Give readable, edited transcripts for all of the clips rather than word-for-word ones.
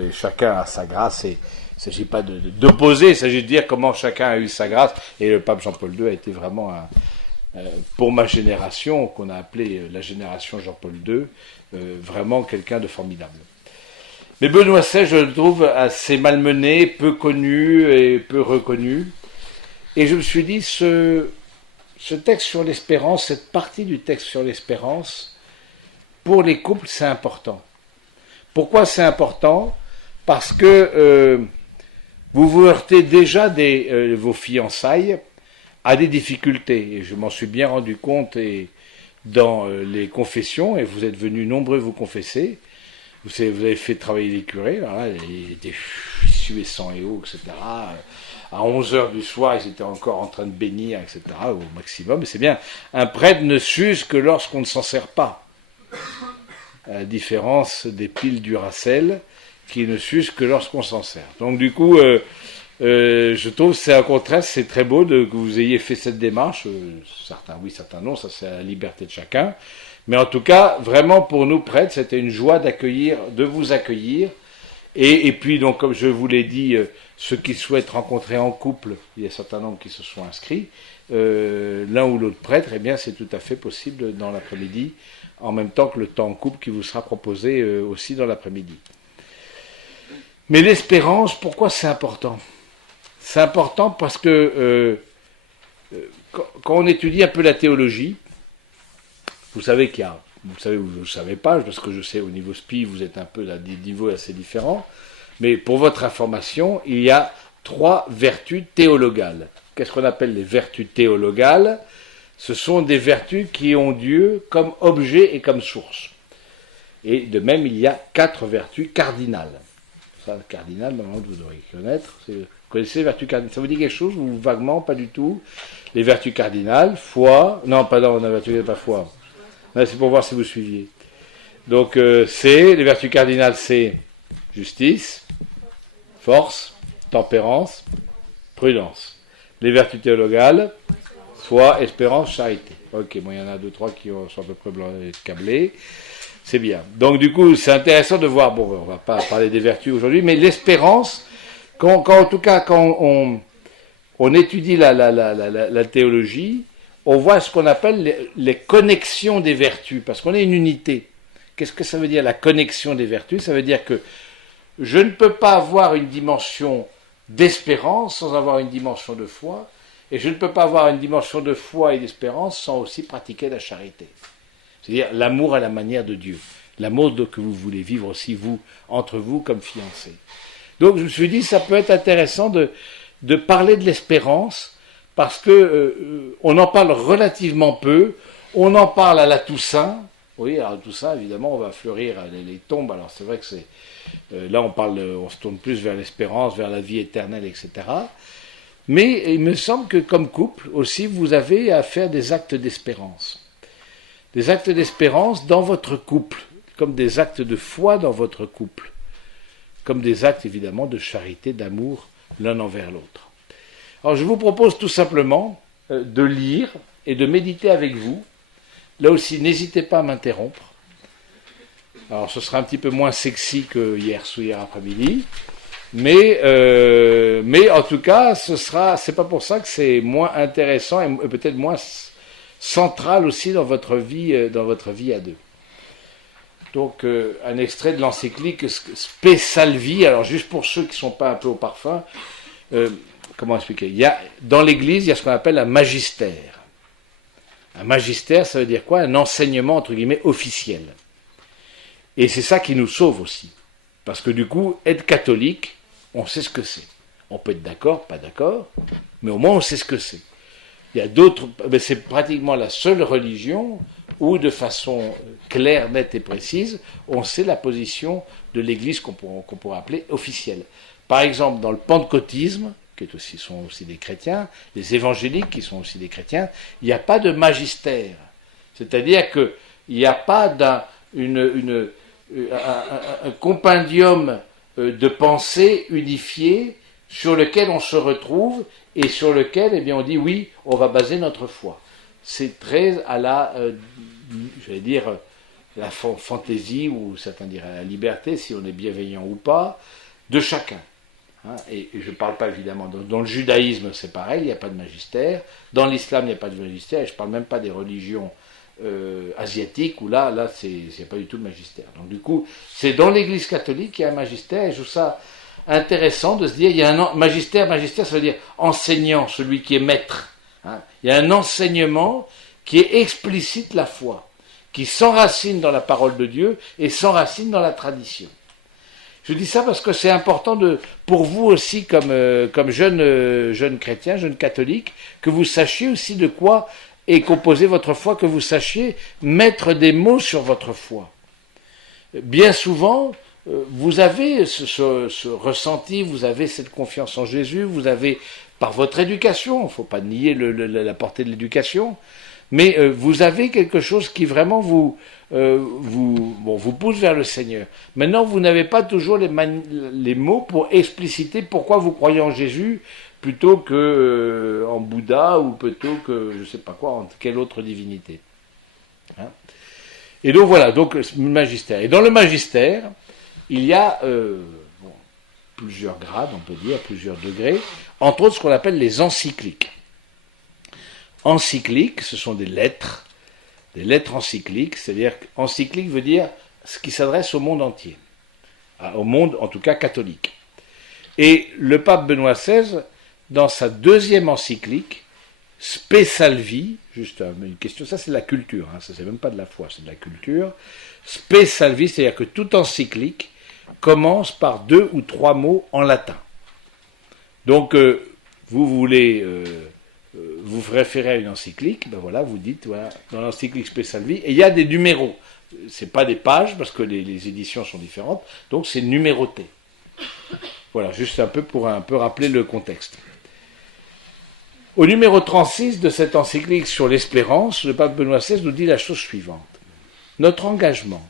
Et chacun a sa grâce et il ne s'agit pas d'opposer, il s'agit de dire comment chacun a eu sa grâce. Et le pape Jean-Paul II a été vraiment, pour ma génération, qu'on a appelé la génération Jean-Paul II, vraiment quelqu'un de formidable. Mais Benoît XVI, je le trouve assez malmené, peu connu et peu reconnu. Et je me suis dit, ce texte sur l'espérance, cette partie du texte sur l'espérance, pour les couples, c'est important. Pourquoi c'est important ? Parce que vous vous heurtez déjà vos fiançailles à des difficultés. Et je m'en suis bien rendu compte dans les confessions, et vous êtes venus nombreux vous confesser. Vous avez fait travailler les curés, alors là, ils étaient sués sang et eau, etc. À 11h du soir, ils étaient encore en train de bénir, etc., au maximum. Et c'est bien, un prêtre ne s'use que lorsqu'on ne s'en sert pas. À la différence des piles Duracell, qui ne s'usent que lorsqu'on s'en sert. Donc du coup, je trouve que c'est un contraire, c'est très beau que vous ayez fait cette démarche. Certains oui, certains non, ça c'est à la liberté de chacun. Mais en tout cas, vraiment pour nous prêtres, c'était une joie de vous accueillir. Et puis donc, comme je vous l'ai dit, ceux qui souhaitent rencontrer en couple, il y a un certain nombre qui se sont inscrits. L'un ou l'autre prêtre, eh bien c'est tout à fait possible dans l'après-midi, en même temps que le temps en couple qui vous sera proposé aussi dans l'après-midi. Mais l'espérance, pourquoi c'est important ? C'est important parce que quand on étudie un peu la théologie, vous savez qu'il y a, vous savez ou vous ne savez pas, parce que je sais au niveau SPI, vous êtes un peu à des niveaux assez différents, mais pour votre information, il y a 3 vertus théologales. Qu'est-ce qu'on appelle les vertus théologales ? Ce sont des vertus qui ont Dieu comme objet et comme source. Et de même, il y a 4 vertus cardinales. Ça, cardinal, normalement, vous devriez connaître. Vous connaissez les vertus cardinales ? Ça vous dit quelque chose ou vaguement, pas du tout ? Les vertus cardinales, foi. Non, pardon, la vertu n'est pas foi. Là, c'est pour voir si vous suiviez. Donc, les vertus cardinales, c'est justice, force, tempérance, prudence. Les vertus théologales, foi, espérance, charité. Ok, bon, il y en a 2, 3 qui sont à peu près blancs et câblés. C'est bien. Donc du coup, c'est intéressant de voir, bon, on ne va pas parler des vertus aujourd'hui, mais l'espérance, en tout cas, quand on étudie la théologie, on voit ce qu'on appelle les connexions des vertus, parce qu'on est une unité. Qu'est-ce que ça veut dire, la connexion des vertus ? Ça veut dire que je ne peux pas avoir une dimension d'espérance sans avoir une dimension de foi, et je ne peux pas avoir une dimension de foi et d'espérance sans aussi pratiquer la charité. C'est-à-dire l'amour à la manière de Dieu. L'amour que vous voulez vivre aussi, vous, entre vous, comme fiancés. Donc je me suis dit, ça peut être intéressant de parler de l'espérance, parce que on en parle relativement peu. On en parle à la Toussaint. Oui, à la Toussaint, évidemment, on va fleurir les tombes. Alors c'est vrai que c'est... là, on se tourne plus vers l'espérance, vers la vie éternelle, etc. Mais il me semble que comme couple, aussi, vous avez à faire des actes d'espérance. Des actes d'espérance dans votre couple, comme des actes de foi dans votre couple, comme des actes évidemment de charité, d'amour l'un envers l'autre. Alors je vous propose tout simplement de lire et de méditer avec vous. Là aussi, n'hésitez pas à m'interrompre. Alors ce sera un petit peu moins sexy que hier après-midi, mais en tout cas, c'est pas pour ça que c'est moins intéressant et peut-être moins central aussi dans votre vie à deux. Donc un extrait de l'encyclique Spe Salvi. Alors juste pour ceux qui ne sont pas un peu au parfum, comment expliquer ? Dans l'Église, il y a ce qu'on appelle un magistère. Un magistère, ça veut dire quoi ? Un enseignement entre guillemets officiel. Et c'est ça qui nous sauve aussi, parce que du coup, être catholique, on sait ce que c'est. On peut être d'accord, pas d'accord, mais au moins on sait ce que c'est. Il y a d'autres, mais c'est pratiquement la seule religion où, de façon claire, nette et précise, on sait la position de l'Église qu'on pourrait appeler officielle. Par exemple, dans le pentecôtisme, qui sont aussi des chrétiens, les évangéliques, qui sont aussi des chrétiens, il n'y a pas de magistère. C'est-à-dire qu'il n'y a pas un compendium de pensée unifié sur lequel on se retrouve et sur lequel, eh bien, on dit oui, on va baser notre foi. C'est très à la, la fantaisie, ou certains diraient la liberté, si on est bienveillant ou pas, de chacun. Hein, et je ne parle pas évidemment, dans le judaïsme c'est pareil, il n'y a pas de magistère, dans l'islam il n'y a pas de magistère, et je ne parle même pas des religions asiatiques, où là c'est pas du tout le magistère. Donc du coup, c'est dans l'église catholique qu'il y a un magistère, et je trouve ça intéressant de se dire, il y a un magistère, ça veut dire enseignant, celui qui est maître. Hein. Il y a un enseignement qui est explicite la foi, qui s'enracine dans la parole de Dieu et s'enracine dans la tradition. Je dis ça parce que c'est important pour vous aussi, comme jeune chrétien, jeune catholique, que vous sachiez aussi de quoi est composée votre foi, que vous sachiez mettre des mots sur votre foi. Bien souvent, vous avez ce ressenti, vous avez cette confiance en Jésus, vous avez, par votre éducation, il ne faut pas nier la portée de l'éducation, mais vous avez quelque chose qui vraiment vous pousse vers le Seigneur. Maintenant, vous n'avez pas toujours les mots pour expliciter pourquoi vous croyez en Jésus plutôt que en Bouddha ou plutôt que je ne sais pas quoi, en quelle autre divinité. Hein. Et donc voilà, donc le magistère. Et dans le magistère, il y a plusieurs grades, on peut dire, plusieurs degrés, entre autres ce qu'on appelle les encycliques. Encycliques, ce sont des lettres encycliques, c'est-à-dire qu'encyclique veut dire ce qui s'adresse au monde entier, au monde en tout cas catholique. Et le pape Benoît XVI, dans sa deuxième encyclique, Spe Salvi, juste une question, ça c'est de la culture, hein, ça c'est même pas de la foi, c'est de la culture. Spe Salvi, c'est-à-dire que toute encyclique commence par 2 ou 3 mots en latin. Donc, vous voulez vous référez à une encyclique, ben voilà, vous dites, voilà, dans l'encyclique Spe Salvi, et il y a des numéros. C'est pas des pages, parce que les éditions sont différentes, donc c'est numéroté. Voilà, juste un peu pour un peu rappeler le contexte. Au numéro 36 de cette encyclique sur l'espérance, le pape Benoît XVI nous dit la chose suivante. Notre engagement,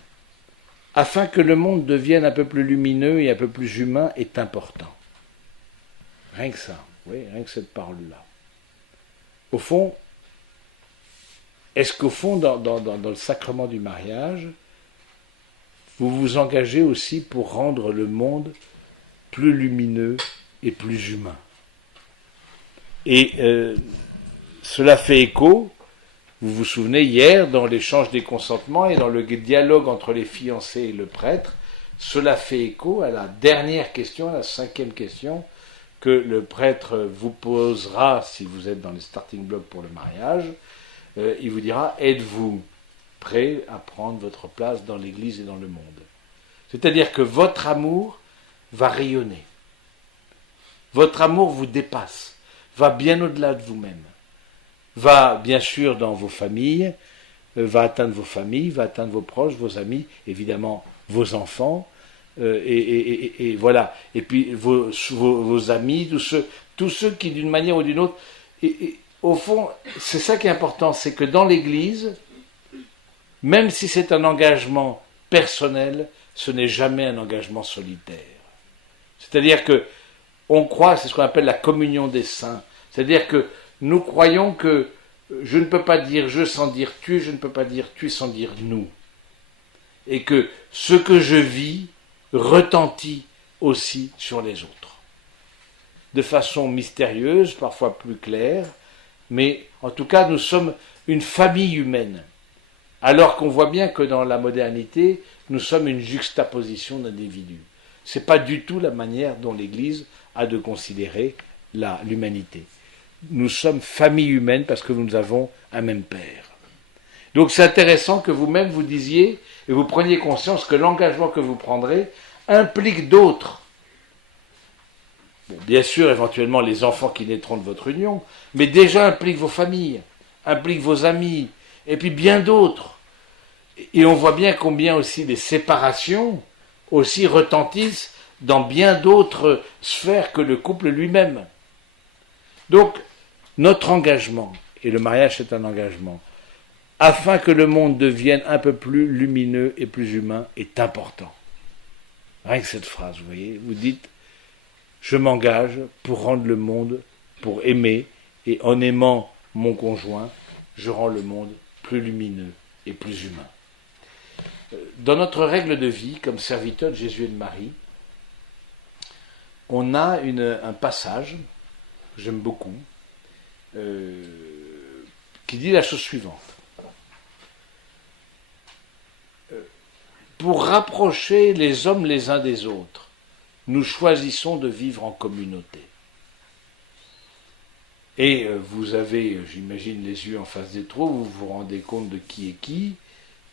afin que le monde devienne un peu plus lumineux et un peu plus humain, est important. Rien que ça, oui, rien que cette parole-là. Au fond, est-ce qu'au fond, dans le sacrement du mariage, vous vous engagez aussi pour rendre le monde plus lumineux et plus humain? Et cela fait écho, vous vous souvenez, hier, dans l'échange des consentements et dans le dialogue entre les fiancés et le prêtre, cela fait écho à la dernière question, à la 5e question, que le prêtre vous posera si vous êtes dans les starting blocks pour le mariage. Il vous dira, êtes-vous prêt à prendre votre place dans l'Église et dans le monde? C'est-à-dire que votre amour va rayonner. Votre amour vous dépasse, va bien au-delà de vous-même. Va bien sûr dans vos familles, va atteindre vos familles, va atteindre vos proches, vos amis, évidemment vos enfants, et voilà. Et puis vos amis, tous ceux qui d'une manière ou d'une autre, et au fond, c'est ça qui est important, c'est que dans l'Église, même si c'est un engagement personnel, ce n'est jamais un engagement solitaire. C'est-à-dire que on croit, c'est ce qu'on appelle la communion des saints. C'est-à-dire que nous croyons que je ne peux pas dire je sans dire tu, je ne peux pas dire tu sans dire nous. Et que ce que je vis retentit aussi sur les autres. De façon mystérieuse, parfois plus claire, mais en tout cas nous sommes une famille humaine. Alors qu'on voit bien que dans la modernité, nous sommes une juxtaposition d'individus. Ce n'est pas du tout la manière dont l'Église a de considérer l'humanité. Nous sommes famille humaine parce que nous avons un même Père. Donc c'est intéressant que vous-même vous disiez et vous preniez conscience que l'engagement que vous prendrez implique d'autres. Bon, bien sûr, éventuellement les enfants qui naîtront de votre union, mais déjà implique vos familles, implique vos amis, et puis bien d'autres. Et on voit bien combien aussi les séparations aussi retentissent dans bien d'autres sphères que le couple lui-même. Donc, notre engagement, et le mariage c'est un engagement, afin que le monde devienne un peu plus lumineux et plus humain, est important. Rien que cette phrase, vous voyez, vous dites, je m'engage pour rendre le monde, pour aimer, et en aimant mon conjoint, je rends le monde plus lumineux et plus humain. dans notre règle de vie, comme serviteur de Jésus et de Marie, on a un passage que j'aime beaucoup, qui dit la chose suivante. Pour rapprocher les hommes les uns des autres, nous choisissons de vivre en communauté. Et vous avez, j'imagine, les yeux en face des trous, vous vous rendez compte de qui est qui,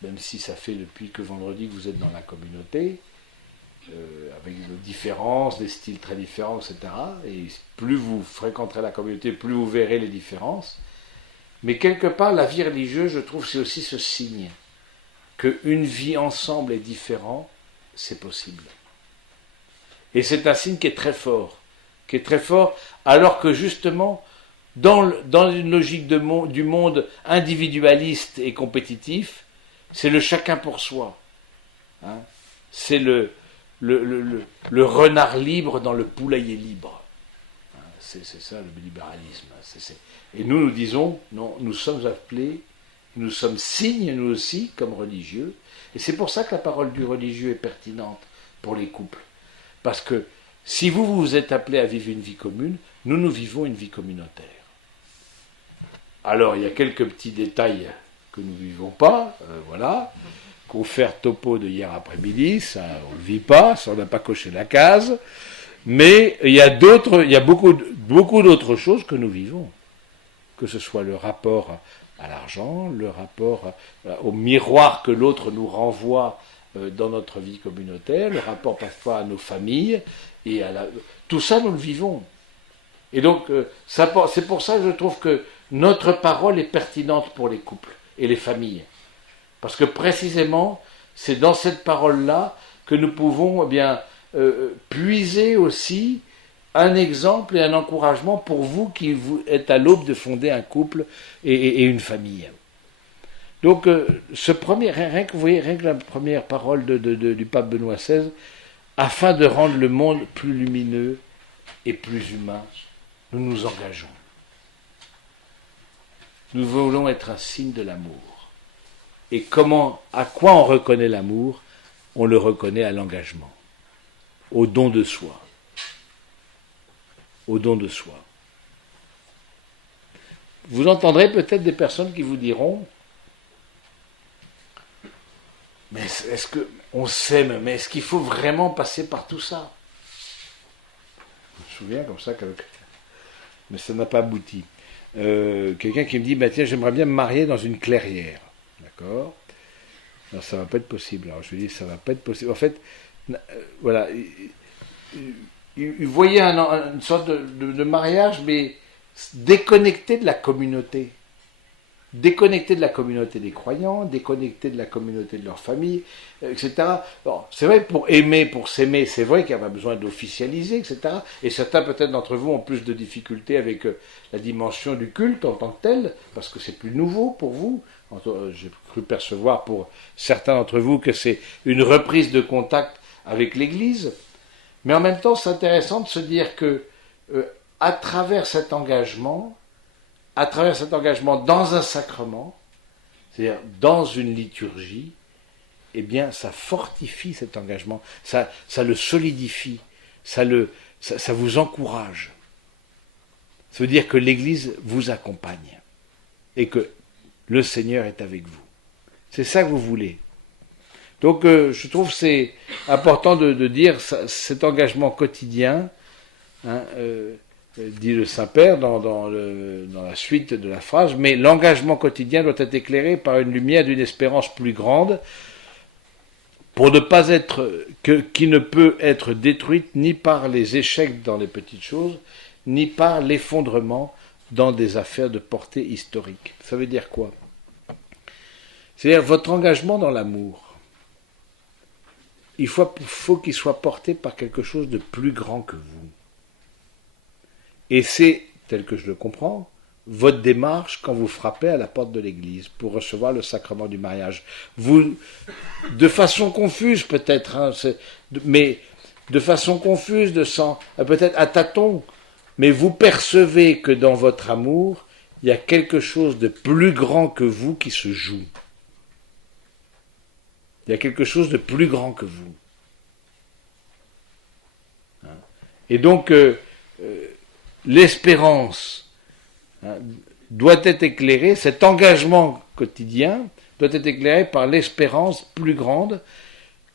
même si ça fait depuis que vendredi que vous êtes dans la communauté, avec des différences, des styles très différents, etc. Et plus vous fréquenterez la communauté, plus vous verrez les différences. Mais quelque part, la vie religieuse, je trouve, c'est aussi ce signe qu'une vie ensemble est différente, c'est possible. Et c'est un signe qui est très fort, alors que justement, dans une logique du monde individualiste et compétitif, c'est le chacun pour soi. Hein, c'est le renard libre dans le poulailler libre. Hein, c'est ça le libéralisme. Et nous disons, non, nous sommes appelés, nous sommes signes, nous aussi, comme religieux. Et c'est pour ça que la parole du religieux est pertinente pour les couples. Parce que si vous êtes appelés à vivre une vie commune, nous vivons une vie communautaire. Alors, il y a quelques petits détails que nous ne vivons pas, voilà. Confère topo de hier après-midi, ça on ne le vit pas, ça on n'a pas coché la case. Mais il y a beaucoup d'autres choses que nous vivons. Que ce soit le rapport à l'argent, le rapport au miroir que l'autre nous renvoie dans notre vie communautaire, le rapport parfois à nos familles, et tout ça nous le vivons. Et donc, c'est pour ça que je trouve que notre parole est pertinente pour les couples et les familles. Parce que précisément, c'est dans cette parole-là que nous pouvons puiser aussi un exemple et un encouragement pour vous qui vous êtes à l'aube de fonder un couple et une famille. Donc, rien que la première parole du pape Benoît XVI, afin de rendre le monde plus lumineux et plus humain, nous nous engageons. Nous voulons être un signe de l'amour. Et à quoi on reconnaît l'amour? On le reconnaît à l'engagement, au don de soi. Au don de soi. Vous entendrez peut-être des personnes qui vous diront, mais est-ce qu'on s'aime, mais est-ce qu'il faut vraiment passer par tout ça? Je me souviens comme ça, mais ça n'a pas abouti. Quelqu'un qui me dit, tiens, j'aimerais bien me marier dans une clairière. D'accord? Non, ça ne va pas être possible. Alors je lui dis, ça ne va pas être possible. En fait, voilà, il voyait une sorte de mariage, mais déconnecté de la communauté. Déconnecté de la communauté des croyants, déconnecté de la communauté de leur famille, etc. Bon, c'est vrai, pour aimer, pour s'aimer, c'est vrai qu'il y a besoin d'officialiser, etc. Et certains, peut-être d'entre vous, ont plus de difficultés avec la dimension du culte en tant que tel, parce que c'est plus nouveau pour vous. J'ai cru percevoir pour certains d'entre vous que c'est une reprise de contact avec l'Église. Mais en même temps, c'est intéressant de se dire que, à travers cet engagement dans un sacrement, c'est-à-dire dans une liturgie, eh bien, ça fortifie cet engagement, ça le solidifie, ça vous encourage. Ça veut dire que l'Église vous accompagne et que le Seigneur est avec vous. C'est ça que vous voulez. Donc, je trouve que c'est important de dire cet engagement quotidien, dit le Saint-Père dans la suite de la phrase, mais l'engagement quotidien doit être éclairé par une lumière d'une espérance plus grande, pour ne pas qui ne peut être détruite ni par les échecs dans les petites choses, ni par l'effondrement dans des affaires de portée historique. Ça veut dire quoi? C'est-à-dire votre engagement dans l'amour. Il faut qu'il soit porté par quelque chose de plus grand que vous. Et c'est, tel que je le comprends, votre démarche quand vous frappez à la porte de l'église pour recevoir le sacrement du mariage. Vous, de façon confuse peut-être, mais de façon confuse, peut-être à tâtons, mais vous percevez que dans votre amour, il y a quelque chose de plus grand que vous qui se joue. Il y a quelque chose de plus grand que vous. Et donc, l'espérance doit être éclairée, cet engagement quotidien doit être éclairé par l'espérance plus grande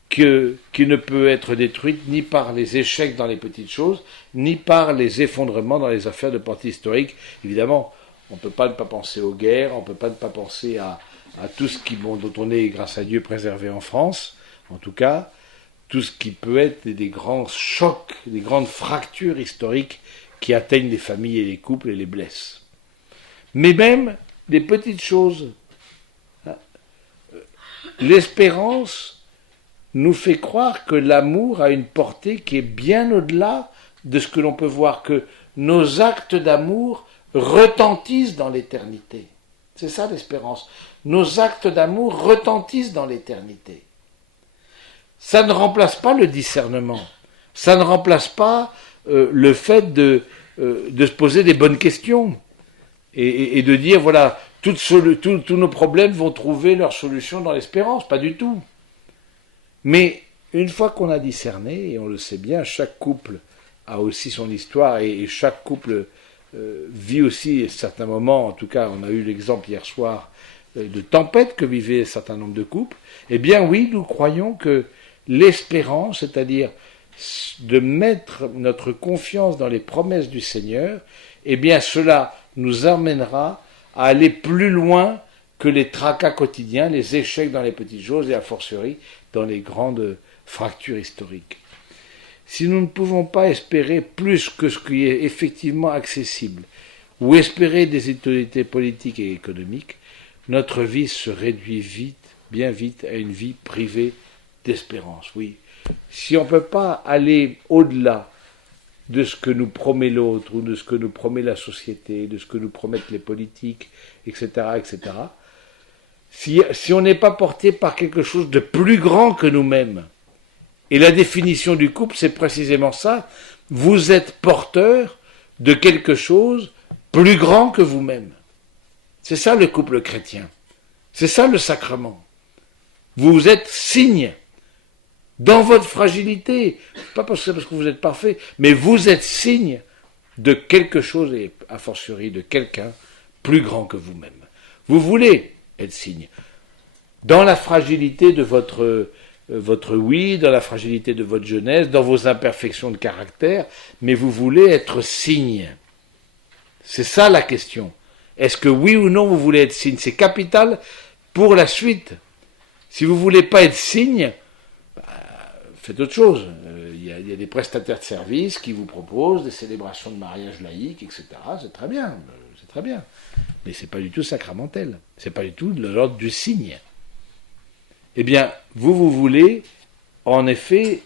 qui ne peut être détruite ni par les échecs dans les petites choses, ni par les effondrements dans les affaires de portée historique. Évidemment, on ne peut pas ne pas penser aux guerres, on ne peut pas ne pas penser à tout ce dont on est, grâce à Dieu, préservé en France, en tout cas, tout ce qui peut être des grands chocs, des grandes fractures historiques qui atteignent les familles et les couples et les blessent. Mais même des petites choses. L'espérance nous fait croire que l'amour a une portée qui est bien au-delà de ce que l'on peut voir, que nos actes d'amour retentissent dans l'éternité. C'est ça l'espérance. Nos actes d'amour retentissent dans l'éternité. Ça ne remplace pas le discernement. Ça ne remplace pas le fait de se poser des bonnes questions et de dire, voilà, tous nos problèmes vont trouver leur solution dans l'espérance. Pas du tout. Mais une fois qu'on a discerné, et on le sait bien, chaque couple a aussi son histoire et chaque couple vit aussi certains moments, en tout cas on a eu l'exemple hier soir de tempête que vivaient un certain nombre de couples, eh bien oui, nous croyons que l'espérance, c'est-à-dire de mettre notre confiance dans les promesses du Seigneur, eh bien cela nous amènera à aller plus loin que les tracas quotidiens, les échecs dans les petites choses et a fortiori dans les grandes fractures historiques. Si nous ne pouvons pas espérer plus que ce qui est effectivement accessible, ou espérer des autorités politiques et économiques, notre vie se réduit vite, bien vite, à une vie privée d'espérance. Oui, si on ne peut pas aller au-delà de ce que nous promet l'autre, ou de ce que nous promet la société, de ce que nous promettent les politiques, etc., etc., si on n'est pas porté par quelque chose de plus grand que nous-mêmes, et la définition du couple, c'est précisément ça, vous êtes porteur de quelque chose plus grand que vous-même. C'est ça le couple chrétien. C'est ça le sacrement. Vous êtes signe dans votre fragilité, pas parce que vous êtes parfait, mais vous êtes signe de quelque chose, et a fortiori de quelqu'un plus grand que vous-même. Vous voulez être signe. Dans la fragilité de votre oui, dans la fragilité de votre jeunesse, dans vos imperfections de caractère, mais vous voulez être signe. C'est ça la question. Est-ce que oui ou non vous voulez être signe? C'est capital pour la suite. Si vous ne voulez pas être signe, faites autre chose. Il y a des prestataires de services qui vous proposent des célébrations de mariage laïques, etc. C'est très bien. Mais ce n'est pas du tout sacramentel. Ce n'est pas du tout de l'ordre du signe. Eh bien, vous voulez, en effet,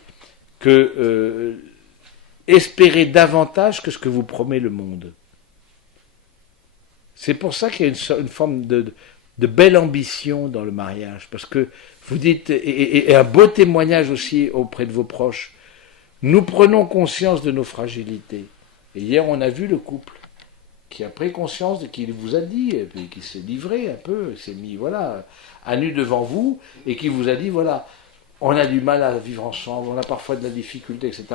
espérer davantage que ce que vous promet le monde. C'est pour ça qu'il y a une forme de belle ambition dans le mariage, parce que vous dites, et un beau témoignage aussi auprès de vos proches, nous prenons conscience de nos fragilités. Et hier, on a vu le couple qui a pris conscience de qu'il vous a dit, et puis qui s'est livré un peu, s'est mis, à nu devant vous, et qui vous a dit, on a du mal à vivre ensemble, on a parfois de la difficulté, etc.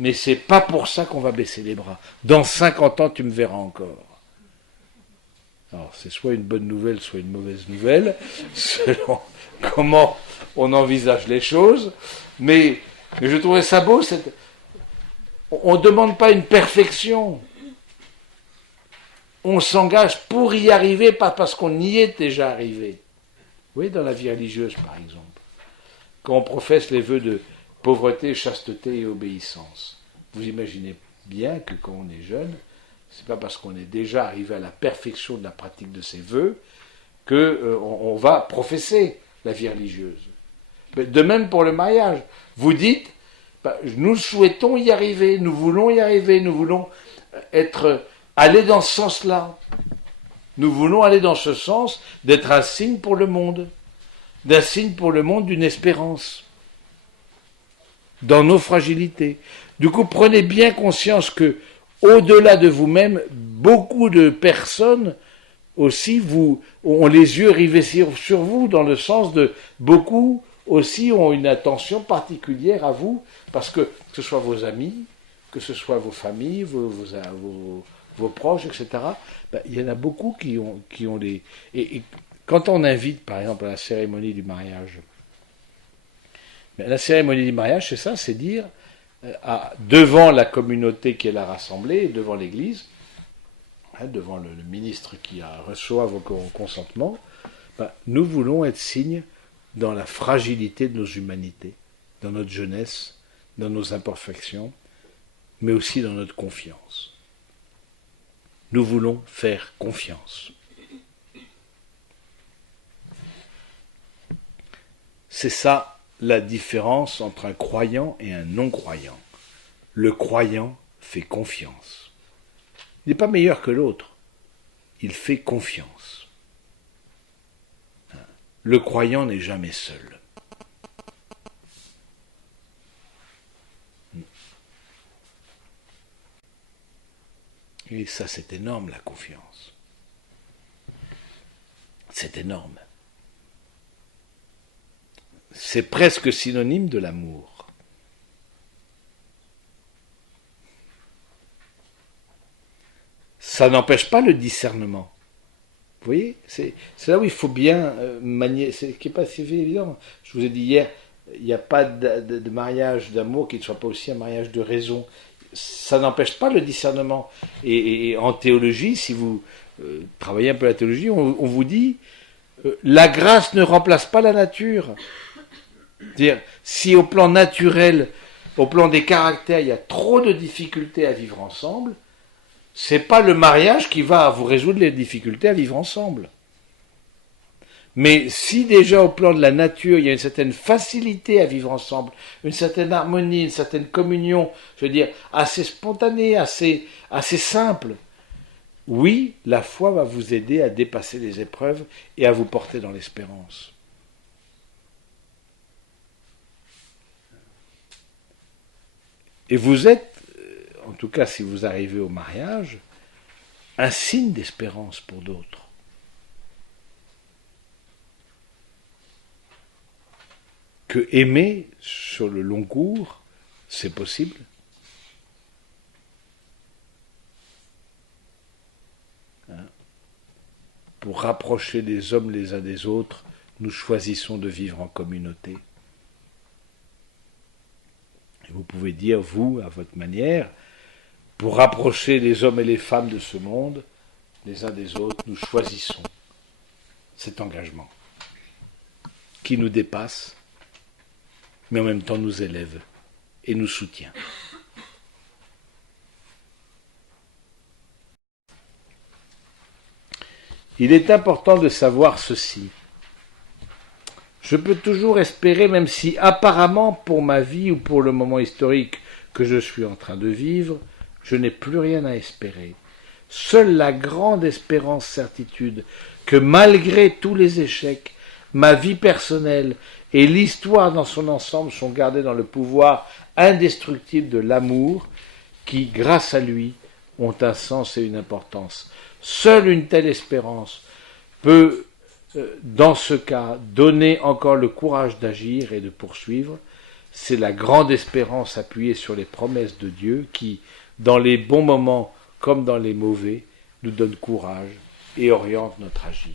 Mais c'est pas pour ça qu'on va baisser les bras. Dans 50 ans, tu me verras encore. Alors, c'est soit une bonne nouvelle, soit une mauvaise nouvelle, selon comment on envisage les choses, mais je trouvais ça beau, on ne demande pas une perfection. On s'engage pour y arriver, pas parce qu'on y est déjà arrivé. Vous voyez, dans la vie religieuse, par exemple, quand on professe les vœux de pauvreté, chasteté et obéissance, vous imaginez bien que quand on est jeune, c'est pas parce qu'on est déjà arrivé à la perfection de la pratique de ces vœux qu'on va professer la vie religieuse. De même pour le mariage. Vous dites, nous souhaitons y arriver, nous voulons y arriver, nous voulons aller dans ce sens-là. Nous voulons aller dans ce sens d'être un signe pour le monde, d'un signe pour le monde d'une espérance, dans nos fragilités. Du coup, prenez bien conscience que, au-delà de vous-même, beaucoup de personnes aussi ont les yeux rivés sur vous, dans le sens de beaucoup aussi ont une attention particulière à vous, parce que ce soit vos amis, que ce soit vos familles, vos proches, etc., ben, il y en a beaucoup qui ont les... Et quand on invite, par exemple, à la cérémonie du mariage, ben, la cérémonie du mariage, c'est ça, c'est dire, devant la communauté qui est là rassemblée, devant l'Église, devant le ministre qui reçoit vos consentements, ben, nous voulons être signe dans la fragilité de nos humanités, dans notre jeunesse, dans nos imperfections, mais aussi dans notre confiance. Nous voulons faire confiance. C'est ça la différence entre un croyant et un non-croyant. Le croyant fait confiance. Il n'est pas meilleur que l'autre. Il fait confiance. Le croyant n'est jamais seul. Et ça, c'est énorme, la confiance. C'est énorme. C'est presque synonyme de l'amour. Ça n'empêche pas le discernement. Vous voyez, c'est là où il faut bien manier, c'est qui n'est pas si évident. Je vous ai dit hier, il n'y a pas de mariage d'amour qui ne soit pas aussi un mariage de raison. Ça n'empêche pas le discernement. Et en théologie, si vous travaillez un peu la théologie, on vous dit, la grâce ne remplace pas la nature. C'est-à-dire, si au plan naturel, au plan des caractères, il y a trop de difficultés à vivre ensemble, c'est pas le mariage qui va vous résoudre les difficultés à vivre ensemble. Mais si déjà au plan de la nature, il y a une certaine facilité à vivre ensemble, une certaine harmonie, une certaine communion, je veux dire, assez spontanée, assez simple, oui, la foi va vous aider à dépasser les épreuves et à vous porter dans l'espérance. Et vous êtes, en tout cas si vous arrivez au mariage, un signe d'espérance pour d'autres. Que aimer sur le long cours, c'est possible. Pour rapprocher les hommes les uns des autres, nous choisissons de vivre en communauté. Et vous pouvez dire, vous, à votre manière, pour rapprocher les hommes et les femmes de ce monde, les uns des autres, nous choisissons cet engagement qui nous dépasse, mais en même temps nous élève et nous soutient. Il est important de savoir ceci. Je peux toujours espérer, même si apparemment pour ma vie ou pour le moment historique que je suis en train de vivre, je n'ai plus rien à espérer. Seule la grande espérance certitude que malgré tous les échecs, ma vie personnelle et l'histoire dans son ensemble sont gardées dans le pouvoir indestructible de l'amour qui, grâce à lui, ont un sens et une importance. Seule une telle espérance peut, dans ce cas, donner encore le courage d'agir et de poursuivre. C'est la grande espérance appuyée sur les promesses de Dieu qui, dans les bons moments comme dans les mauvais, nous donne courage et oriente notre agir.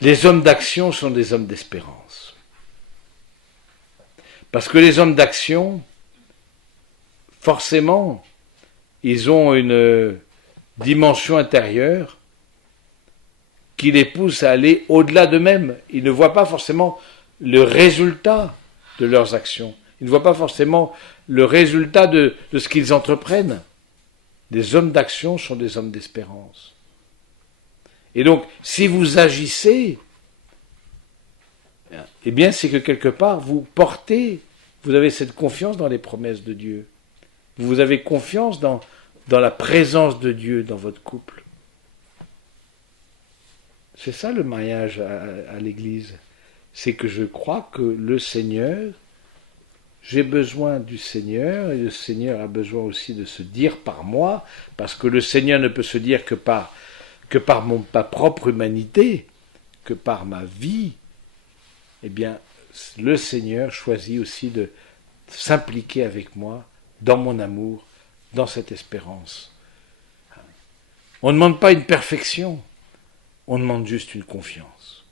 Les hommes d'action sont des hommes d'espérance. Parce que les hommes d'action, forcément, ils ont une dimension intérieure qui les pousse à aller au-delà d'eux-mêmes. Ils ne voient pas forcément le résultat de leurs actions. Ils ne voient pas forcément le résultat de ce qu'ils entreprennent. Les hommes d'action sont des hommes d'espérance. Et donc, si vous agissez, eh bien, c'est que quelque part, vous avez cette confiance dans les promesses de Dieu. Vous avez confiance dans la présence de Dieu dans votre couple. C'est ça le mariage à l'Église. C'est que je crois que le Seigneur, j'ai besoin du Seigneur, et le Seigneur a besoin aussi de se dire par moi, parce que le Seigneur ne peut se dire que par ma propre humanité, que par ma vie, eh bien, le Seigneur choisit aussi de s'impliquer avec moi dans mon amour, dans cette espérance. On ne demande pas une perfection, on demande juste une confiance.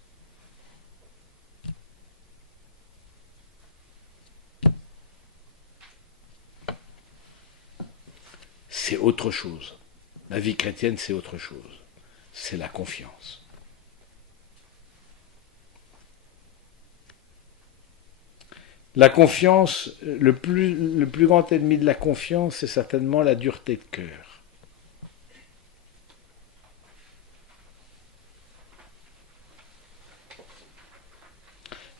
C'est autre chose. La vie chrétienne, c'est autre chose. C'est la confiance. La confiance, le plus grand ennemi de la confiance, c'est certainement la dureté de cœur.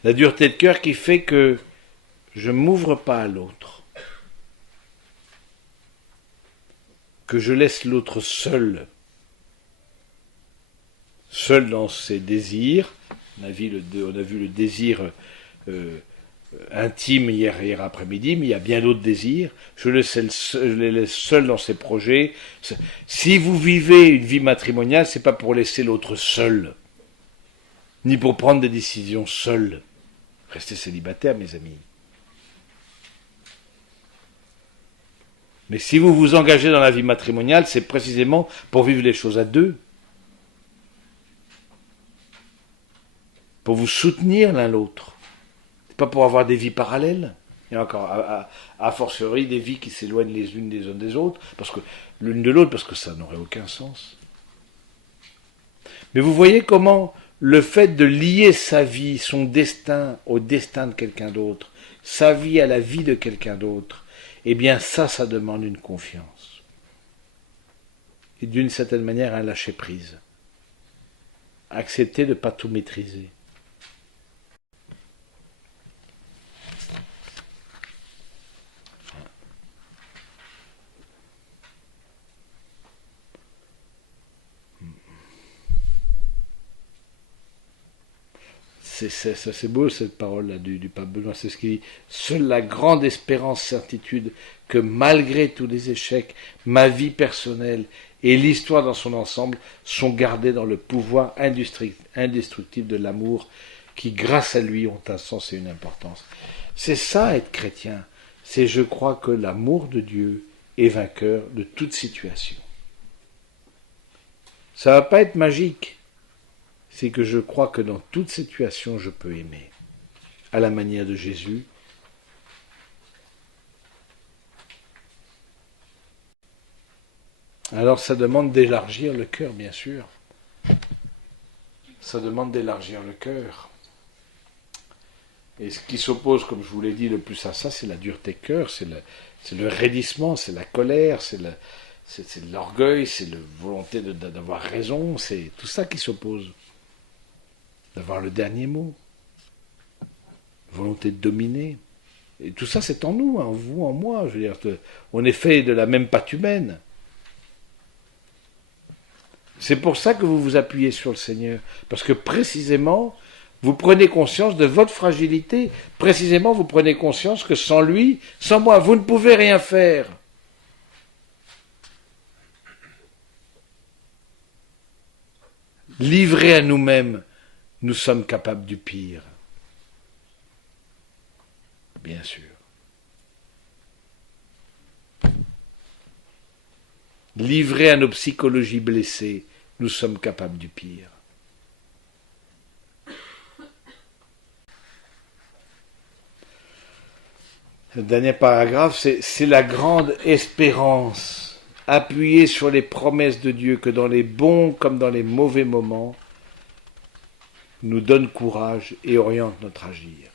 La dureté de cœur qui fait que je ne m'ouvre pas à l'autre, que je laisse l'autre seul dans ses désirs. On a vu le désir intime hier après-midi, mais il y a bien d'autres désirs. Je les laisse seuls dans ses projets. Si vous vivez une vie matrimoniale, c'est pas pour laisser l'autre seul, ni pour prendre des décisions seul. Restez célibataire, mes amis. Mais si vous vous engagez dans la vie matrimoniale, c'est précisément pour vivre les choses à deux, pour vous soutenir l'un l'autre. C'est pas pour avoir des vies parallèles. Et encore, a fortiori, des vies qui s'éloignent les unes des autres, parce que l'une de l'autre, parce que ça n'aurait aucun sens. Mais vous voyez comment le fait de lier sa vie, son destin, au destin de quelqu'un d'autre, sa vie à la vie de quelqu'un d'autre, eh bien ça demande une confiance. Et d'une certaine manière, un lâcher-prise. Accepter de ne pas tout maîtriser. C'est beau cette parole-là du pape Benoît, c'est ce qu'il dit. Seule la grande espérance, certitude que malgré tous les échecs, ma vie personnelle et l'histoire dans son ensemble sont gardées dans le pouvoir indestructible de l'amour qui, grâce à lui, ont un sens et une importance. C'est ça être chrétien. C'est je crois que l'amour de Dieu est vainqueur de toute situation. Ça ne va pas être magique. C'est que je crois que dans toute situation, je peux aimer, à la manière de Jésus. Alors ça demande d'élargir le cœur, bien sûr. Ça demande d'élargir le cœur. Et ce qui s'oppose, comme je vous l'ai dit, le plus à ça, c'est la dureté de cœur, c'est le raidissement, c'est la colère, c'est l'orgueil, c'est la volonté d'avoir raison, c'est tout ça qui s'oppose. D'avoir le dernier mot, volonté de dominer. Et tout ça, c'est en nous, en vous, en moi. Je veux dire, on est fait de la même pâte humaine. C'est pour ça que vous vous appuyez sur le Seigneur. Parce que précisément, vous prenez conscience de votre fragilité. Précisément, vous prenez conscience que sans lui, sans moi, vous ne pouvez rien faire. Livrés à nous-mêmes, nous sommes capables du pire. Bien sûr. Livrés à nos psychologies blessées, nous sommes capables du pire. Le dernier paragraphe, c'est la grande espérance, appuyée sur les promesses de Dieu, que dans les bons comme dans les mauvais moments, nous donne courage et oriente notre agir.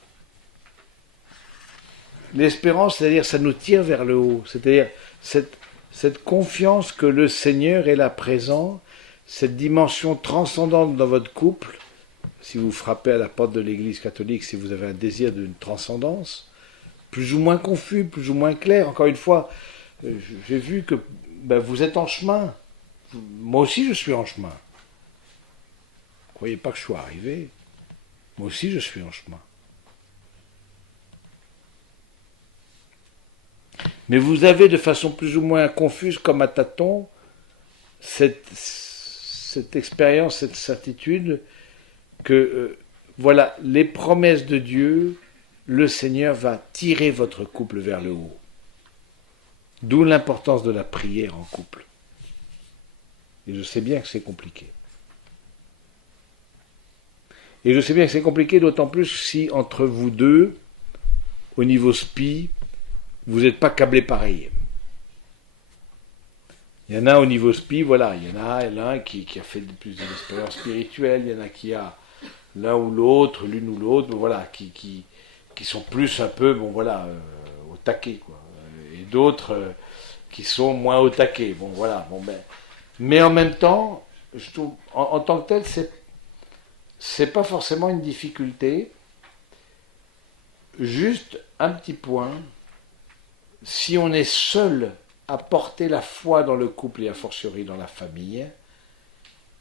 L'espérance, c'est-à-dire, ça nous tire vers le haut, c'est-à-dire cette confiance que le Seigneur est là présent, cette dimension transcendante dans votre couple. Si vous frappez à la porte de l'Église catholique, si vous avez un désir d'une transcendance, plus ou moins confus, plus ou moins clair, encore une fois, j'ai vu que vous êtes en chemin. Moi aussi, je suis en chemin. Ne croyez pas que je sois arrivé. Moi aussi, je suis en chemin. Mais vous avez de façon plus ou moins confuse, comme à tâtons, cette expérience, cette certitude que, voilà, les promesses de Dieu, le Seigneur va tirer votre couple vers le haut. D'où l'importance de la prière en couple. Et je sais bien que c'est compliqué. Et je sais bien que c'est compliqué, d'autant plus si entre vous deux, au niveau spi, vous n'êtes pas câblés pareil. Il y en a au niveau spi, voilà, il y en a l'un qui a fait plus d'expériences spirituelles, il y en a qui a l'un ou l'autre, l'une ou l'autre, voilà, qui sont plus un peu, bon voilà, au taquet, quoi. Et d'autres qui sont moins au taquet, bon voilà, bon ben. Mais en même temps, je trouve, en tant que tel, c'est pas forcément une difficulté. Juste un petit point, si on est seul à porter la foi dans le couple et a fortiori dans la famille,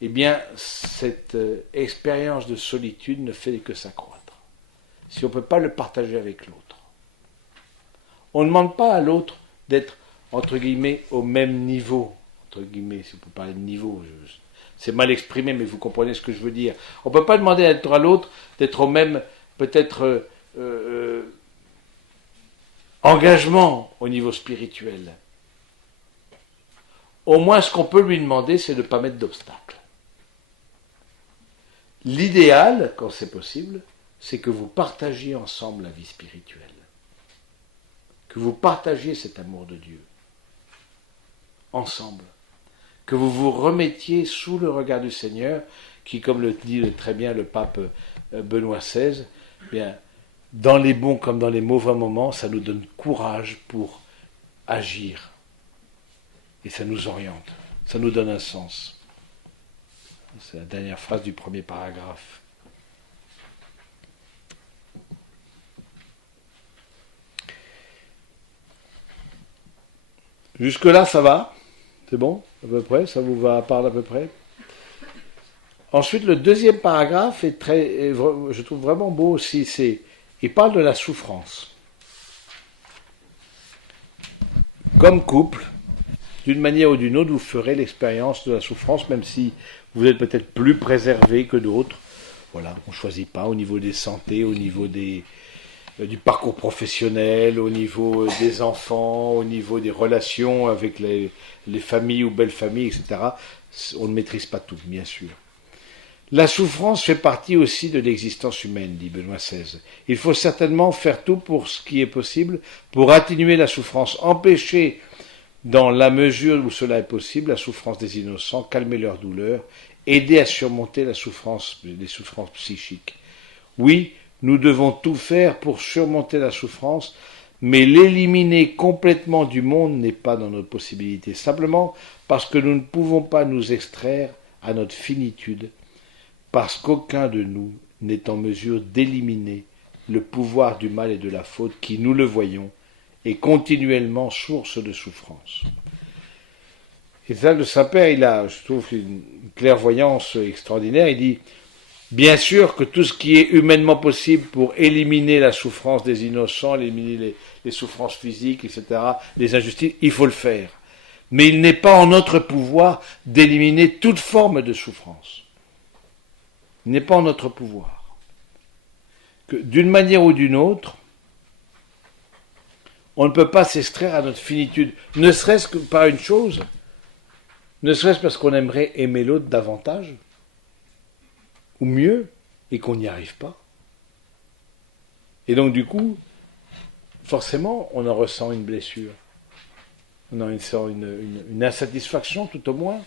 eh bien, cette expérience de solitude ne fait que s'accroître. Si on ne peut pas le partager avec l'autre. On ne demande pas à l'autre d'être, entre guillemets, au même niveau. Entre guillemets, si on peut parler de niveau, c'est mal exprimé, mais vous comprenez ce que je veux dire. On ne peut pas demander à l'autre d'être au même, peut-être, engagement au niveau spirituel. Au moins, ce qu'on peut lui demander, c'est de ne pas mettre d'obstacles. L'idéal, quand c'est possible, c'est que vous partagiez ensemble la vie spirituelle. Que vous partagiez cet amour de Dieu. Ensemble. Que vous vous remettiez sous le regard du Seigneur, qui, comme le dit très bien le pape Benoît XVI, bien, dans les bons comme dans les mauvais moments, ça nous donne courage pour agir. Et ça nous oriente. Ça nous donne un sens. C'est la dernière phrase du premier paragraphe. Jusque-là, ça va? C'est bon? À peu près? Ça vous va à part à peu près? Ensuite, le deuxième paragraphe est je trouve vraiment beau aussi. Il parle de la souffrance. Comme couple, d'une manière ou d'une autre, vous ferez l'expérience de la souffrance, même si vous êtes peut-être plus préservé que d'autres. Voilà, on ne choisit pas au niveau des santé, au niveau du parcours professionnel, au niveau des enfants, au niveau des relations avec les familles ou belles familles, etc. On ne maîtrise pas tout, bien sûr. La souffrance fait partie aussi de l'existence humaine, dit Benoît XVI. Il faut certainement faire tout pour ce qui est possible pour atténuer la souffrance, empêcher, dans la mesure où cela est possible, la souffrance des innocents, calmer leur douleur, aider à surmonter les souffrances psychiques. Oui, nous devons tout faire pour surmonter la souffrance, mais l'éliminer complètement du monde n'est pas dans notre possibilité, simplement parce que nous ne pouvons pas nous extraire à notre finitude, parce qu'aucun de nous n'est en mesure d'éliminer le pouvoir du mal et de la faute qui, nous le voyons, est continuellement source de souffrance. Et ça, le Saint-Père, il a, je trouve, une clairvoyance extraordinaire. Il dit, bien sûr que tout ce qui est humainement possible pour éliminer la souffrance des innocents, éliminer les souffrances physiques, etc., les injustices, il faut le faire. Mais il n'est pas en notre pouvoir d'éliminer toute forme de souffrance. Il n'est pas en notre pouvoir. Que d'une manière ou d'une autre, on ne peut pas s'extraire à notre finitude, ne serait-ce que par une chose, ne serait-ce parce qu'on aimerait aimer l'autre davantage, ou mieux, et qu'on n'y arrive pas. Et donc du coup, forcément, on en ressent une blessure. On en ressent une insatisfaction, tout au moins.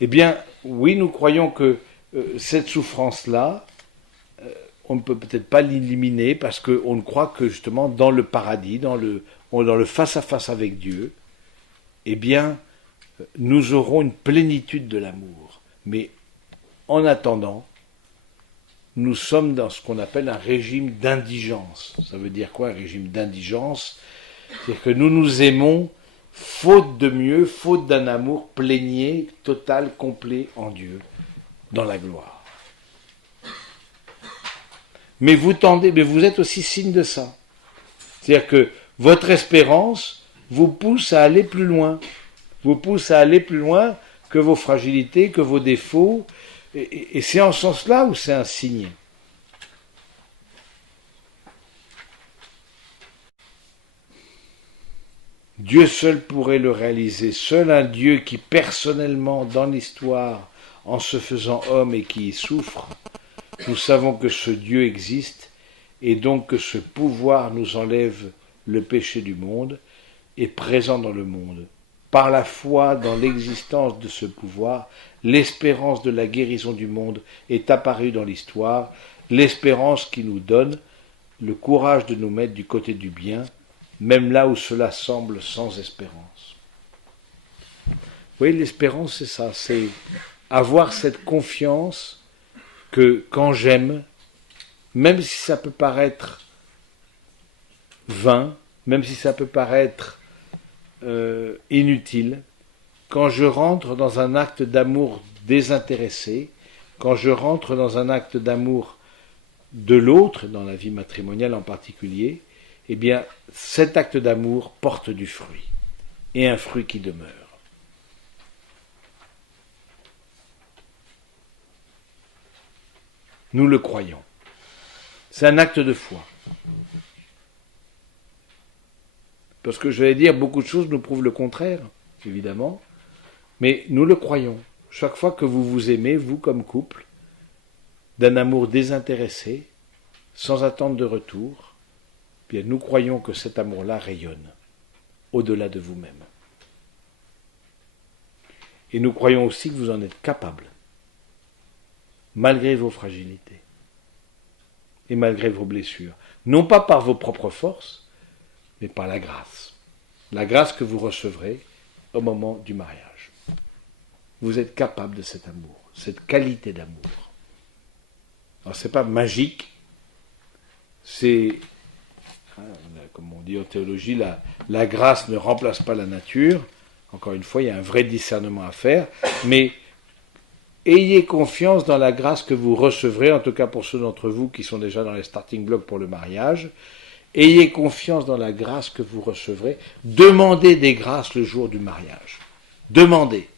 Eh bien, oui, nous croyons que cette souffrance-là, on ne peut peut-être pas l'éliminer parce qu'on croit que justement dans le paradis, dans le face-à-face avec Dieu, eh bien, nous aurons une plénitude de l'amour. Mais en attendant, nous sommes dans ce qu'on appelle un régime d'indigence. Ça veut dire quoi, un régime d'indigence? C'est-à-dire que nous nous aimons faute de mieux, faute d'un amour plénier, total, complet en Dieu, dans la gloire. Mais vous êtes aussi signe de ça. C'est-à-dire que votre espérance vous pousse à aller plus loin. Vous pousse à aller plus loin que vos fragilités, que vos défauts, Et c'est en ce sens-là où c'est un signe. Dieu seul pourrait le réaliser. Seul un Dieu qui personnellement, dans l'histoire, en se faisant homme et qui y souffre, nous savons que ce Dieu existe et donc que ce pouvoir nous enlève le péché du monde, est présent dans le monde. Par la foi dans l'existence de ce pouvoir, l'espérance de la guérison du monde est apparue dans l'histoire, l'espérance qui nous donne le courage de nous mettre du côté du bien, même là où cela semble sans espérance. Vous voyez, l'espérance, c'est ça, c'est avoir cette confiance que quand j'aime, même si ça peut paraître vain, même si ça peut paraître inutile, quand je rentre dans un acte d'amour désintéressé, quand je rentre dans un acte d'amour de l'autre, dans la vie matrimoniale en particulier, eh bien, cet acte d'amour porte du fruit, et un fruit qui demeure. Nous le croyons. C'est un acte de foi. Parce que je vais dire, beaucoup de choses nous prouvent le contraire, évidemment, mais nous le croyons. Chaque fois que vous vous aimez, vous comme couple, d'un amour désintéressé, sans attente de retour, bien nous croyons que cet amour-là rayonne au-delà de vous-même. Et nous croyons aussi que vous en êtes capable, malgré vos fragilités et malgré vos blessures. Non pas par vos propres forces, mais par la grâce. La grâce que vous recevrez au moment du mariage. Vous êtes capable de cet amour, cette qualité d'amour. Alors c'est pas magique, c'est, comme on dit en théologie, la grâce ne remplace pas la nature. Encore une fois, il y a un vrai discernement à faire, mais ayez confiance dans la grâce que vous recevrez, en tout cas pour ceux d'entre vous qui sont déjà dans les starting blocks pour le mariage. Ayez confiance dans la grâce que vous recevrez. Demandez des grâces le jour du mariage. Demandez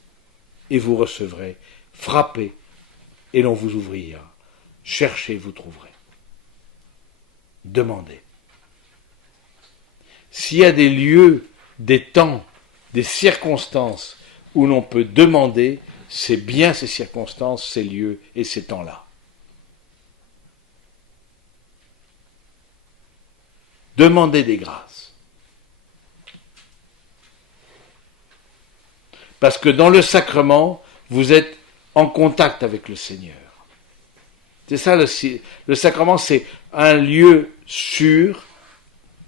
et vous recevrez. Frappez et l'on vous ouvrira. Cherchez, vous trouverez. Demandez. S'il y a des lieux, des temps, des circonstances où l'on peut demander, c'est bien ces circonstances, ces lieux et ces temps-là. Demandez des grâces. Parce que dans le sacrement, vous êtes en contact avec le Seigneur. C'est ça, le sacrement, c'est un lieu sûr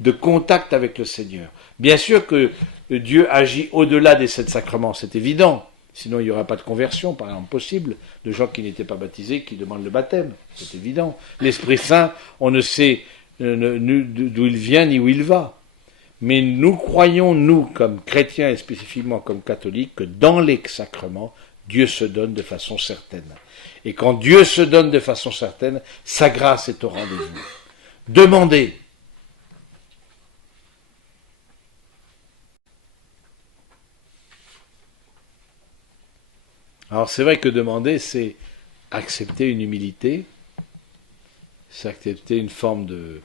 de contact avec le Seigneur. Bien sûr que Dieu agit au-delà des 7 sacrements, c'est évident. Sinon, il n'y aura pas de conversion, par exemple, possible, de gens qui n'étaient pas baptisés, qui demandent le baptême. C'est évident. L'Esprit Saint, on ne sait d'où il vient ni où il va. Mais nous croyons, nous, comme chrétiens et spécifiquement comme catholiques, que dans les sacrements, Dieu se donne de façon certaine. Et quand Dieu se donne de façon certaine, sa grâce est au rendez-vous. Demandez. Alors c'est vrai que demander, c'est accepter une humilité, c'est accepter une forme de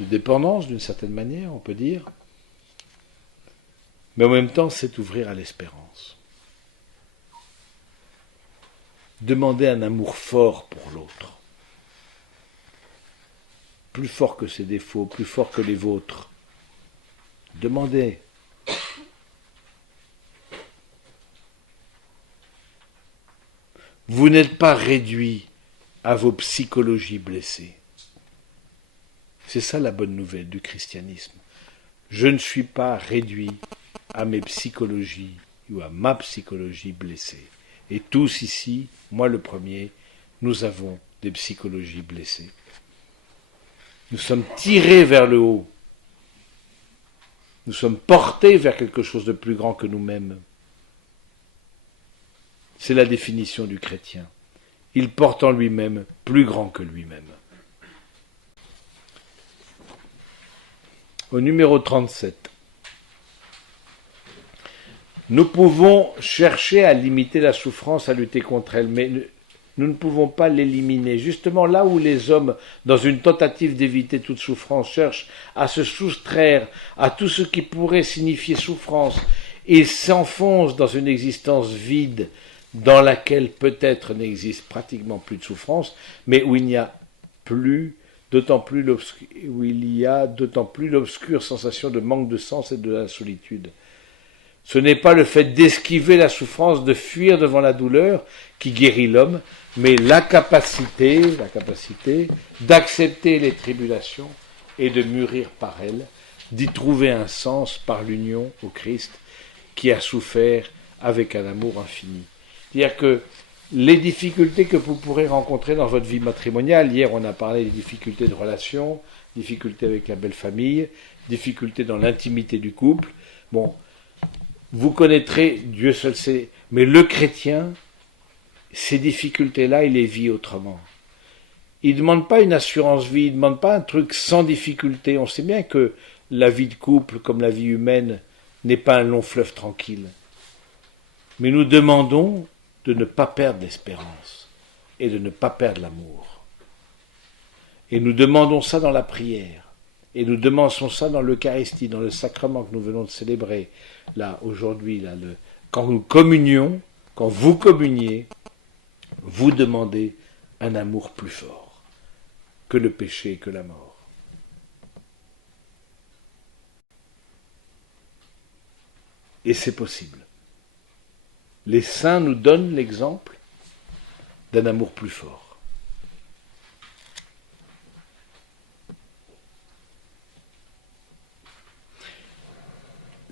dépendance d'une certaine manière, on peut dire. Mais en même temps, c'est ouvrir à l'espérance. Demander un amour fort pour l'autre. Plus fort que ses défauts, plus fort que les vôtres. Demandez. Vous n'êtes pas réduit à vos psychologies blessées. C'est ça la bonne nouvelle du christianisme. Je ne suis pas réduit à mes psychologies ou à ma psychologie blessée. Et tous ici, moi le premier, nous avons des psychologies blessées. Nous sommes tirés vers le haut. Nous sommes portés vers quelque chose de plus grand que nous-mêmes. C'est la définition du chrétien. Il porte en lui-même plus grand que lui-même. Au numéro 37. Nous pouvons chercher à limiter la souffrance, à lutter contre elle, mais nous ne pouvons pas l'éliminer. Justement, là où les hommes, dans une tentative d'éviter toute souffrance, cherchent à se soustraire à tout ce qui pourrait signifier souffrance, et s'enfoncent dans une existence vide, dans laquelle peut-être n'existe pratiquement plus de souffrance, mais où il n'y a plus, où il y a d'autant plus l'obscure sensation de manque de sens et de la solitude. Ce n'est pas le fait d'esquiver la souffrance, de fuir devant la douleur qui guérit l'homme, mais la capacité d'accepter les tribulations et de mûrir par elles, d'y trouver un sens par l'union au Christ qui a souffert avec un amour infini. C'est-à-dire que les difficultés que vous pourrez rencontrer dans votre vie matrimoniale, hier on a parlé des difficultés de relation, difficultés avec la belle famille, difficultés dans l'intimité du couple, bon, vous connaîtrez, Dieu seul sait, mais le chrétien, ces difficultés-là, il les vit autrement. Il ne demande pas une assurance vie, il ne demande pas un truc sans difficulté. On sait bien que la vie de couple, comme la vie humaine, n'est pas un long fleuve tranquille. Mais nous demandons de ne pas perdre l'espérance et de ne pas perdre l'amour. Et nous demandons ça dans la prière. Et nous demandons ça dans l'Eucharistie, dans le sacrement que nous venons de célébrer, là, aujourd'hui, là, quand nous communions, quand vous communiez, vous demandez un amour plus fort que le péché et que la mort. Et c'est possible. Les saints nous donnent l'exemple d'un amour plus fort.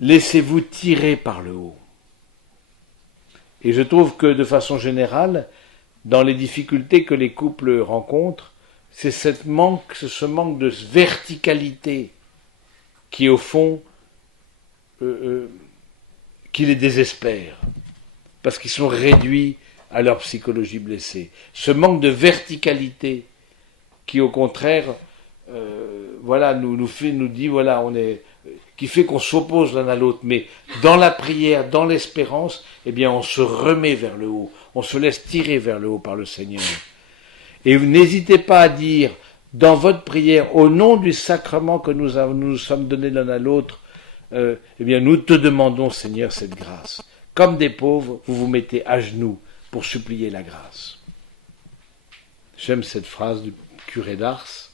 Laissez-vous tirer par le haut. Et je trouve que de façon générale, dans les difficultés que les couples rencontrent, c'est ce manque de verticalité qui, au fond, qui les désespère, parce qu'ils sont réduits à leur psychologie blessée. Ce manque de verticalité qui, au contraire, nous dit, voilà, qui fait qu'on s'oppose l'un à l'autre, mais dans la prière, dans l'espérance, eh bien, on se remet vers le haut, on se laisse tirer vers le haut par le Seigneur. Et n'hésitez pas à dire, dans votre prière, au nom du sacrement que nous sommes donnés l'un à l'autre, eh bien, nous te demandons, Seigneur, cette grâce. Comme des pauvres, vous vous mettez à genoux pour supplier la grâce. J'aime cette phrase du curé d'Ars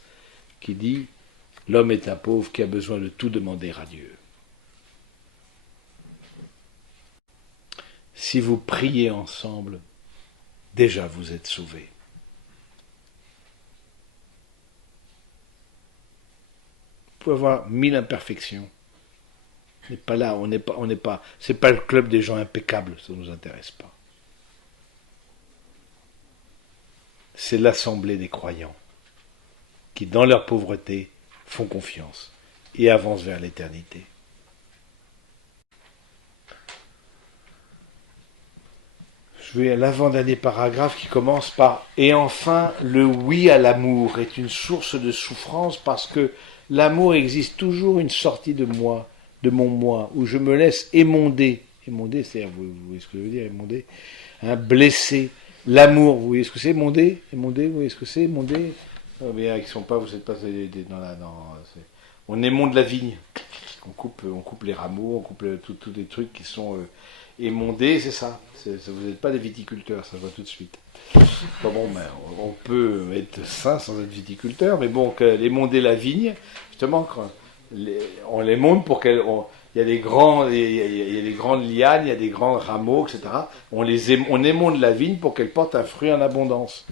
qui dit « L'homme est un pauvre qui a besoin de tout demander à Dieu. » Si vous priez ensemble, déjà vous êtes sauvés. Vous pouvez avoir 1000 imperfections. On n'est pas là, c'est pas le club des gens impeccables, ça ne nous intéresse pas. C'est l'assemblée des croyants qui, dans leur pauvreté, font confiance et avancent vers l'éternité. Je vais à l'avant-dernier paragraphe qui commence par « Et enfin, le oui à l'amour est une source de souffrance parce que l'amour existe toujours une sortie de moi, de mon moi, où je me laisse émonder. » Émonder, c'est-à-dire, vous voyez ce que je veux dire, émonder, hein, blesser. L'amour, vous voyez ce que c'est, émonder, vous voyez ce que c'est, émonder. Oh, bien, ils sont pas, vous n'êtes pas on émonde la vigne. On coupe les rameaux, on coupe tous des trucs qui sont émondés, c'est ça. Vous n'êtes pas des viticulteurs, ça se voit tout de suite. Enfin bon, ben, on peut être sain sans être viticulteur, mais bon, émonder la vigne, justement, on l'émonde pour qu'elle... Il y a des grandes lianes, il y a des grands rameaux, etc. On émonde la vigne pour qu'elle porte un fruit en abondance.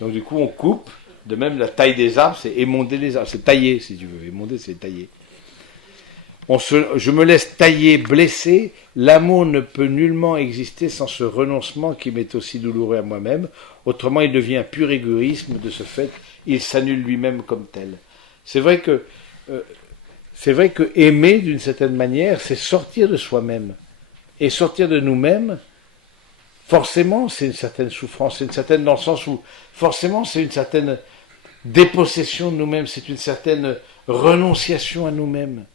Donc du coup, on coupe. De même, la taille des arbres, c'est émonder les arbres. C'est tailler, si tu veux. Émonder, c'est tailler. Je me laisse tailler, blesser. L'amour ne peut nullement exister sans ce renoncement qui m'est aussi douloureux à moi-même. Autrement, il devient pur égoïsme. De ce fait, il s'annule lui-même comme tel. C'est vrai que aimer, d'une certaine manière, c'est sortir de soi-même. Et sortir de nous-mêmes, forcément, c'est une certaine souffrance. C'est une certaine, dans le sens où, forcément, c'est une certaine dépossession de nous-mêmes. C'est une certaine renonciation à nous-mêmes.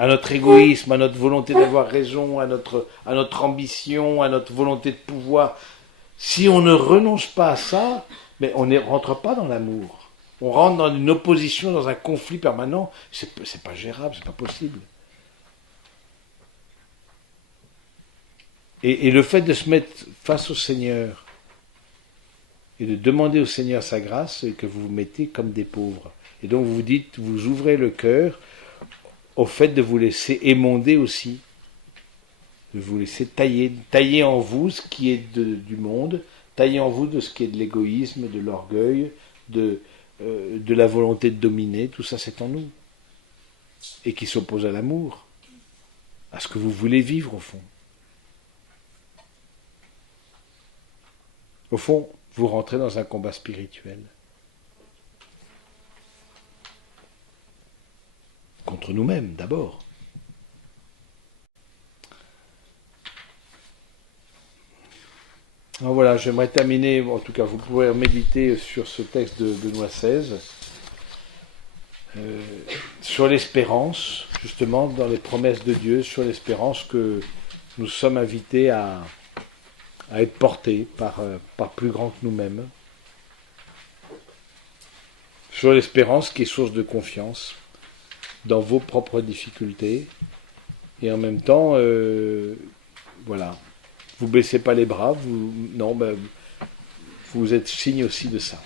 à notre égoïsme, à notre volonté d'avoir raison, à notre ambition, à notre volonté de pouvoir. Si on ne renonce pas à ça, mais on ne rentre pas dans l'amour. On rentre dans une opposition, dans un conflit permanent. C'est pas gérable, c'est pas possible. Et le fait de se mettre face au Seigneur et de demander au Seigneur sa grâce, que vous vous mettez comme des pauvres. Et donc vous vous dites, vous ouvrez le cœur au fait de vous laisser émonder aussi, de vous laisser tailler en vous ce qui est du monde, tailler en vous de ce qui est de l'égoïsme, de l'orgueil, de la volonté de dominer, tout ça c'est en nous. Et qui s'oppose à l'amour, à ce que vous voulez vivre au fond. Au fond, vous rentrez dans un combat spirituel. Contre nous-mêmes d'abord. Alors voilà, j'aimerais terminer, en tout cas vous pouvez méditer sur ce texte de Benoît XVI, sur l'espérance, justement dans les promesses de Dieu, sur l'espérance que nous sommes invités à être portés par plus grand que nous-mêmes, sur l'espérance qui est source de confiance dans vos propres difficultés, et en même temps, voilà, vous baissez pas les bras, vous êtes signe aussi de ça.